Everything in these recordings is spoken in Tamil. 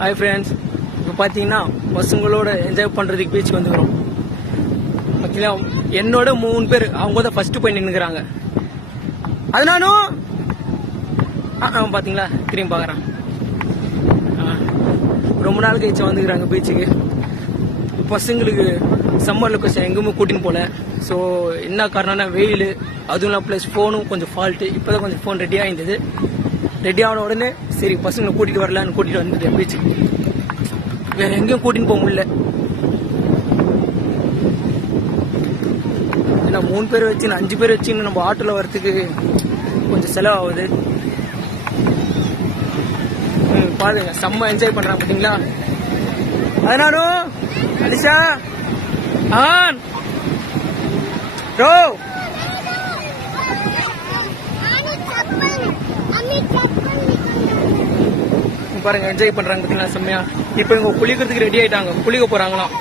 ஹாய் ஃப்ரெண்ட்ஸ், இப்போ பார்த்தீங்கன்னா பசங்களோட என்ஜாய் பண்ணுறதுக்கு பீச்சுக்கு வந்துக்கிறோம். பார்த்தீங்கன்னா என்னோட 3 பேர் அவங்க தான் ஃபர்ஸ்ட் போய் நின்றுக்கிறாங்க. அது நானும் பார்த்தீங்களா திரும்பி பார்க்குறேன். ரொம்ப நாள் கழிச்சு வந்துக்கிறாங்க பீச்சுக்கு. பசங்களுக்கு சம்மர் லொக்கேஷன் எங்கேயுமே கூட்டின்னு போகல. ஸோ என்ன காரணம்னா வெயில், அதுவும் இல்லாமல் ப்ளஸ் ஃபோனும் கொஞ்சம் ஃபால்ட்டு. இப்போ தான் கொஞ்சம் ஃபோன் ரெடியாக இருந்தது. ரெடி ஆன உடனே சரி பசங்களை கூட்டிகிட்டு வரலான்னு கூட்டிகிட்டு வந்துட்டேன் பீச்சுக்கு. வேற எங்கேயும் கூட்டின்னு போக முடியல. ஏன்னா 3 பேர் வச்சு 5 பேர் வச்சு நம்ம ஆட்டோல வரத்துக்கு கொஞ்சம் செலவாகுது. பாருங்க செம்ம என்ஜாய் பண்றாங்க பார்த்தீங்களா. அதனாலும் அலிஷா ஆன் ப்ரோ பாருங்க என்ஜாய் பண்றாங்க பார்த்தீங்களா செம்மையா. இப்போ இவங்க குளிக்கிறதுக்கு ரெடி ஆயிட்டாங்க, குளிக்க போறாங்களாம்.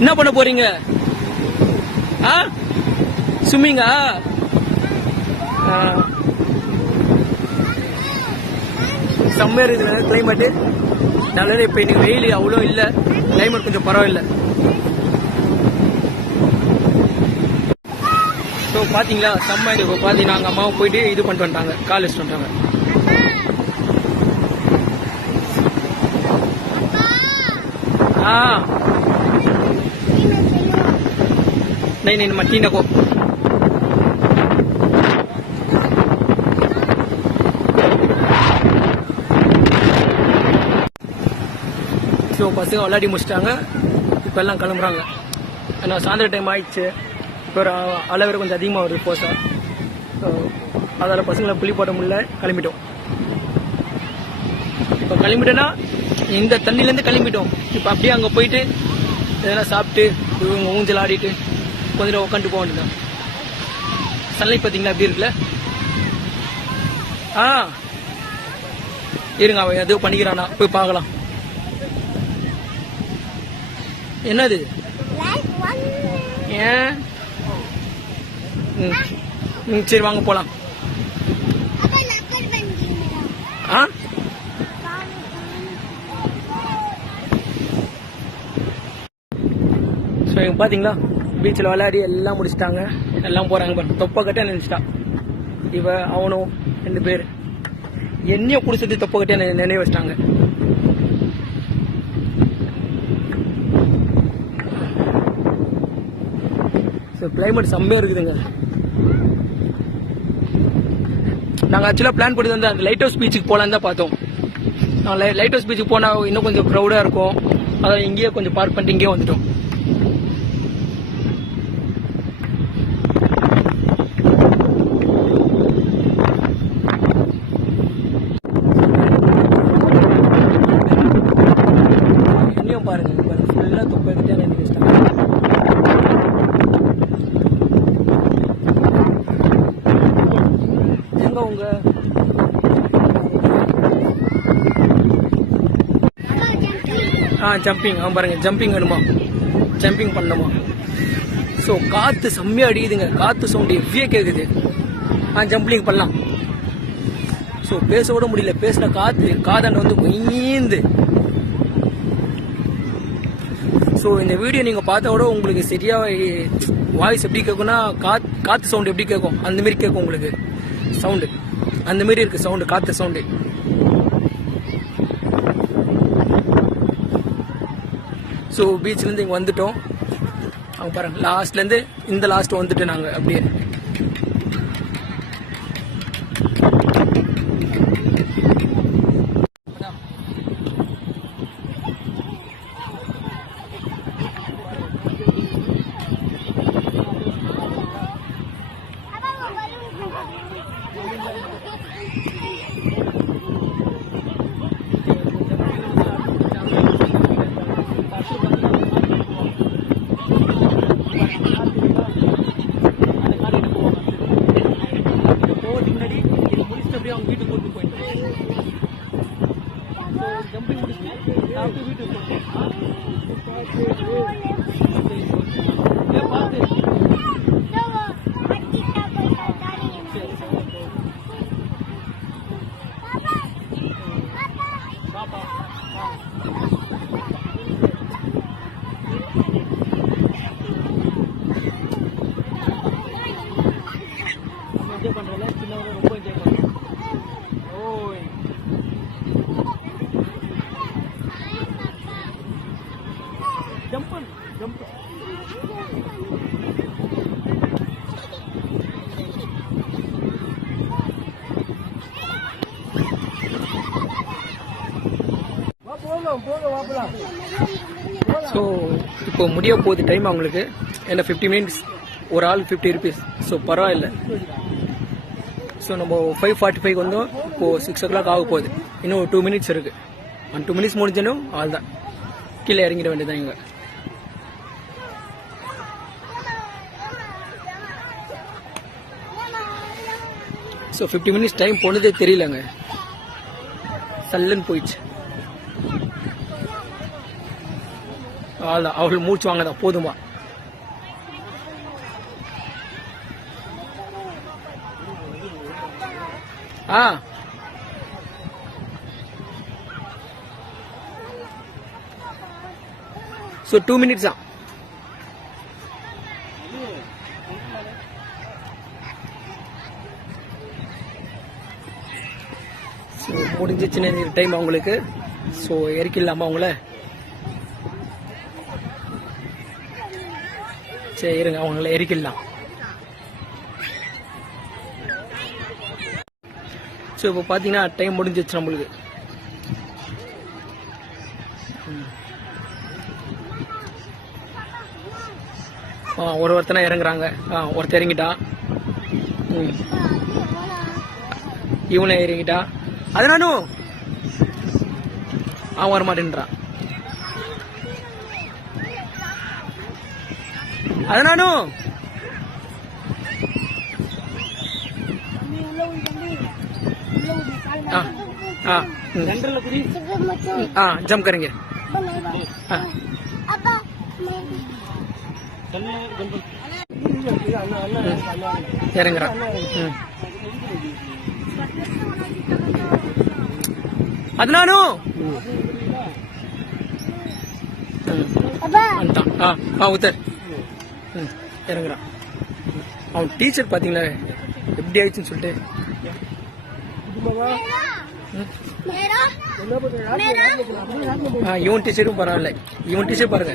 என்ன பண்ண போறீங்க? ஸ்விம்மிங்கா? செம்மையா இருக்குது கிளைமேட்டு. நல்லது. இப்ப இன்னைக்கு வெயில் அவ்வளோ இல்லை, கிளைமேட் கொஞ்சம் பரவாயில்லை. ஸோ பாத்தீங்களா செம்ம. இப்போ பாத்தீங்கன்னா நாங்கள் அம்மாவும் போயிட்டு இது பண்ணிட்டு வந்துட்டாங்க, கால் வச்சுட்டு வந்துட்டாங்க. नहीं नहीं मट्टी नको. ஸோ பசங்க விளையாடி முடிச்சிட்டாங்க. இப்போ எல்லாம் கிளம்புறாங்க. ஏன்னா சாயந்தர டைம் ஆயிடுச்சு. இப்போ அளவு கொஞ்சம் அதிகமாக வருது போசா. ஸோ அதால் பசங்களை புளி போட முடியல, கிளம்பிட்டோம். இப்போ கிளம்பிட்டோன்னா இந்த தண்ணிலேருந்து கிளம்பிட்டோம். இப்போ அப்படியே அங்கே போயிட்டு எதனா சாப்பிட்டு இவங்க ஊஞ்சல் ஆடிட்டு கொஞ்சம் உட்காந்து போக வேண்டியதான். சன்லைட் பார்த்தீங்களா எப்படி இருக்குல்ல. இருங்க அவன் எதுவும் பண்ணிக்கிறானா, போய் பார்க்கலாம். என்னது ஏன்? சரி வாங்க போலாம். ஸோ இவங்க பார்த்தீங்களா பீச்சில் விளையாடி எல்லாம் முடிச்சிட்டாங்க. எல்லாம் போகிறாங்க. பட் தொப்பை கட்ட நினைச்சிட்டான் இவ அவனும் 2 பேர். என்னையும் குடிச்சது தொப்பை கட்ட நினைவு வச்சிட்டாங்க. ஸோ கிளைமேட் செம்மையாக இருக்குதுங்க. நாங்கள் ஆக்சுவலாக பிளான் பண்ணி வந்து அந்த லைட் ஹவுஸ் பீச்சுக்கு போகலான்னு தான் பார்த்தோம். லைட் ஹவுஸ் பீச்சுக்கு போனால் இன்னும் கொஞ்சம் க்ரௌடாக இருக்கும். அதான் இங்கேயே கொஞ்சம் பார்க் பண்ணிட்டு இங்கேயே வந்துட்டோம். என்னையும் பாருங்க ஃபுல்லாக தொப்பை கிட்டே நினைச்சிட்டாங்க. எங்க உங்க ஜம்பிங் பாருங்க, ஜம்பிங் வேணுமா, ஜம்பிங் பண்ணணுமா. ஸோ காற்று செம்மையாக அடிக்குதுங்க. காற்று சவுண்டு எவ்வியே கேட்குது. ஜம்பிங் பண்ணலாம். ஸோ பேச விட முடியல, பேசின காற்று காதாண்ட வந்து கொய்ந்து. ஸோ இந்த வீடியோ நீங்கள் பார்த்தா கூட உங்களுக்கு சரியா வாய்ஸ் எப்படி கேட்கும்னா காற்று சவுண்டு எப்படி கேட்கும் அந்த மாதிரி கேட்கும் உங்களுக்கு. சவுண்டு அந்த மாதிரி இருக்கு, சவுண்டு காற்று சவுண்டு. ஸோ பீச்லேருந்து இங்கே வந்துட்டோம். அவங்க பாருங்க லாஸ்ட்லேருந்து இந்த லாஸ்ட் வந்துட்டு நாங்கள் அப்படியே. அவங்க வீட்டுக்கு கூட்டு போயிட்டு ஜம்பிங் முடிச்சு சாப்பிட்டு வீட்டுக்கு போயிட்டேன். பார்த்து என்ஜாய் பண்றல சின்னவங்க ரொம்ப என்ஜாய் பண்றாங்க. ஓய் ஜம்ப் ஜம்ப். ஸோ இப்போ முடிய போகுது டைம் அவங்களுக்கு. என்ன 50 மினிட்ஸ், ஒரு ஆள் 50 rupees. ஸோ பரவாயில்ல. ஸோ நம்ம 5:45 வந்தோம். இப்போது 6 o'clock ஆக போகுது. இன்னும் 2 minutes இருக்கு. 2 minutes முடிஞ்சனும் ஆள் தான் கீழே இறங்கிட வேண்டியதான் இங்கே. ஸோ 50 minutes டைம் போனதே தெரியலங்க, சல்லுன்னு போயிடுச்சு. அவள் மூச்சு வாங்கதான் போதுமா. ஸோ 2 minutes தான். ஸோ முடிஞ்சிச்சுன்னு டைம் அவங்களுக்கு. ஸோ இறக்கிடலாமா அவங்கள? சரி இருங்க, அவங்கள இறக்கிடலாம். ஸோ இப்போ பார்த்தீங்கன்னா டைம் முடிஞ்சிச்சு நம்மளுக்கு. ஒருத்தனா இறங்குறாங்க. ஒருத்தர் இறங்கிட்டான். இவனை இறங்கிட்டான். அது நானும் அவன் வரமாட்டேன்றான். அது நானும் जंप करेंगे. இறங்குறான். அது நானும் உத்தர் இறங்குறான். அவன் டீச்சர் பாத்தீங்களா எப்படி ஆயிடுச்சுன்னு சொல்லிட்டு. இவன் டீச்சரும் பரவாயில்ல. இவன் டீச்சர் பாருங்க,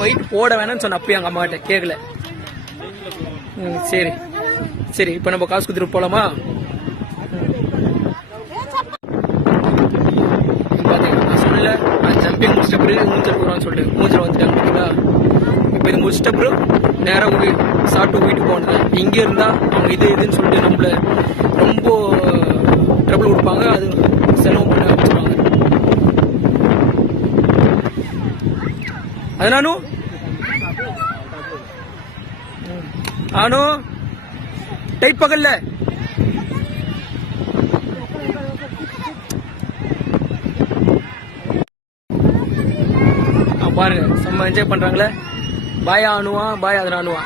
ஒயிட் போட வேணாம்னு சொன்ன அப்பயும் எங்க அம்மா கிட்ட கேட்கல. சரி சரி, இப்ப நம்ம காசு கொடுத்துட்டு போலாமா? சொல்ல ஜம்பிங் முடிச்சிட்ட பிறகு மூஞ்சல் போறான்னு சொல்லிட்டு மூஞ்சல் வந்துட்டாங்க பார்த்தீங்களா. இப்ப இது முடிச்சிட்ட பிறகு நேரம் சாப்பிட்டு வீட்டுக்கு போனது. இங்க இருந்தா அவங்க இது இதுன்னு சொல்லிட்டு நம்மள ரொம்ப ட்ரபிள் கொடுப்பாங்க. அது செலவு பண்ண ஆரம்பிச்சிருவாங்க. அது நானும் டைட் பகல்ல பாருங்க, செம்ம என்ஜாய் பண்றாங்களே. பாயா அணுவா, பாயா அதன அணுவா.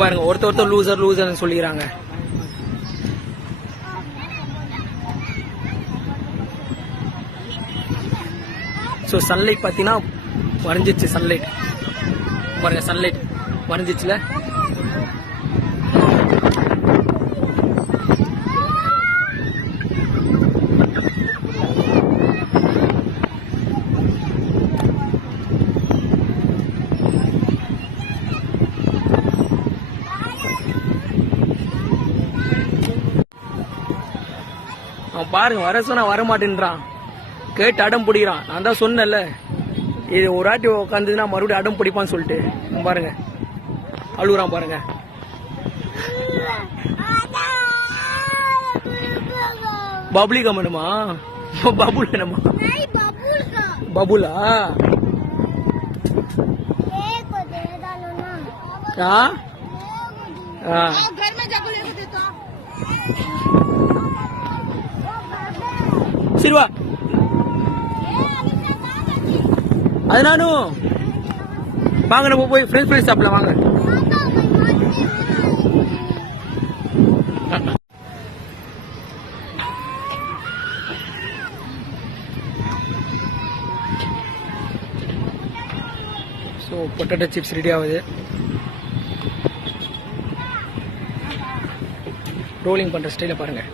பாருங்க, ஒருத்தர் லூசர் லூசர்னு சொல்லிக்கிறாங்க. ஸோ சன்லைட் பார்த்தீங்கன்னா வரைஞ்சிச்சு. சன்லைட் பாருங்க, சன்லைட் வரைஞ்சிச்சுல. பாருங்க, வர சொன்னா வர மாட்டேன்றான். கேட்டு அடம் பிடிக்கிறான். நான் தான் சொன்னேன்ல, இது ஒரு ஆட்டி உட்காந்துன்னா மறுபடியும் அடம் பிடிப்பான்னு சொல்லிட்டு. பாருங்க, அழுகுறான் பாருங்க. பபுலி கம்மனுமா? பபுல் வேணுமா? பபுலா? சரி வா. அது நானும் வாங்க, நம்ம போய் ஃப்ரெண்ட்ஸ் ஃப்ரெண்ட்ஸ் சாப்பிடலாம் வாங்க. ஸோ பொட்டேட்டோ சிப்ஸ் ரெடி ஆகுது. ரோலிங் பண்ணுற ஸ்டைலை பாருங்கள்.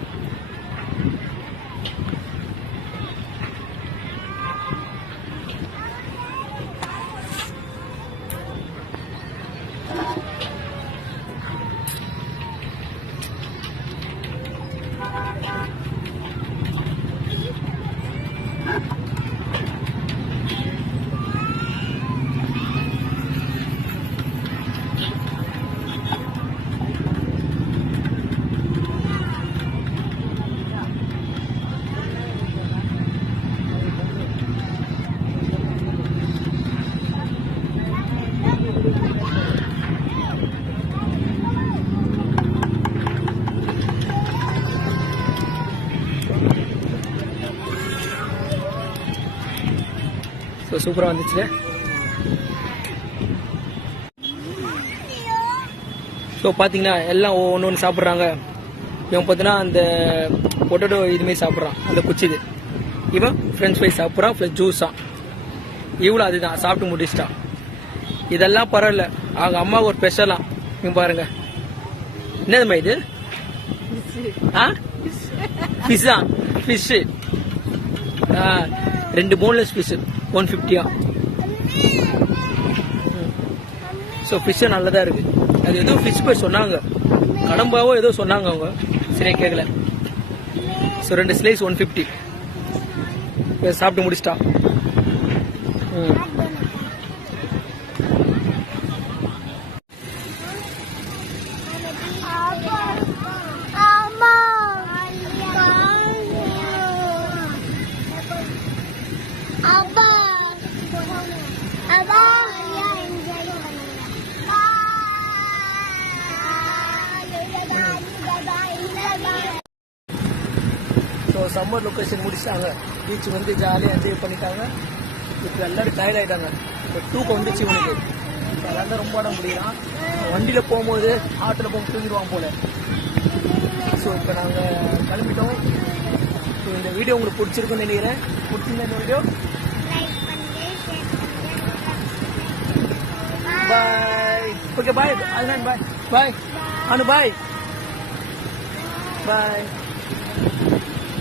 ஸோ சூப்பராக வந்துச்சு. ஸோ பார்த்தீங்கன்னா எல்லாம் ஒன்று சாப்பிட்றாங்க. இவன் பார்த்தீங்கன்னா அந்த பொட்டேட்டோ இதுமாரி சாப்பிட்றான், அந்த குச்சிது. இவன் ஃப்ரெஞ்ச் ஃப்ரைஸ் சாப்பிட்றான் ப்ளஸ் ஜூஸான். இவ்வளோ அதுதான் சாப்பிட்டு முடிச்சிட்டான். இதெல்லாம் பரவாயில்ல, அவங்க அம்மாவுக்கு ஒரு ஸ்பெஷலாம். இவன் பாருங்க, என்னதுமா இது? ஃபிஷ்ஷா? Fish 2 boneless fish 150. So fish நல்லதாக இருக்கு. அது ஏதோ ஃபிஷ் போய் சொன்னாங்க, கடம்பாவோ ஏதோ சொன்னாங்க அவங்க, சரியா கேட்கல. ஸோ 2 ஸ்லைஸ் 150 சாப்பிட்டு முடிச்சிட்டா. ஸோ சம்மர் லொக்கேஷன் முடிச்சிட்டாங்க. பீச் வந்து ஜாலியாக என்ஜாய் பண்ணிட்டாங்க. இப்போ எல்லாரும் டயர்ட் ஆகிட்டாங்க. இப்போ தூக்கம் வந்துச்சு இவனுக்கு. அதனால ரொம்ப இடம் முடியலாம். வண்டியில் போகும்போது ஆட்டில் போக தூங்கிடுவான் போல. ஸோ இப்போ நாங்கள் கிளம்பிட்டோம். ஸோ இந்த வீடியோ உங்களுக்கு பிடிச்சிருக்குன்னு நினைக்கிறேன். பிடிச்சிருந்த இந்த வீடியோ பாய். Okay bye. அதனால பாய் பாய். அனு பாய் பாய்.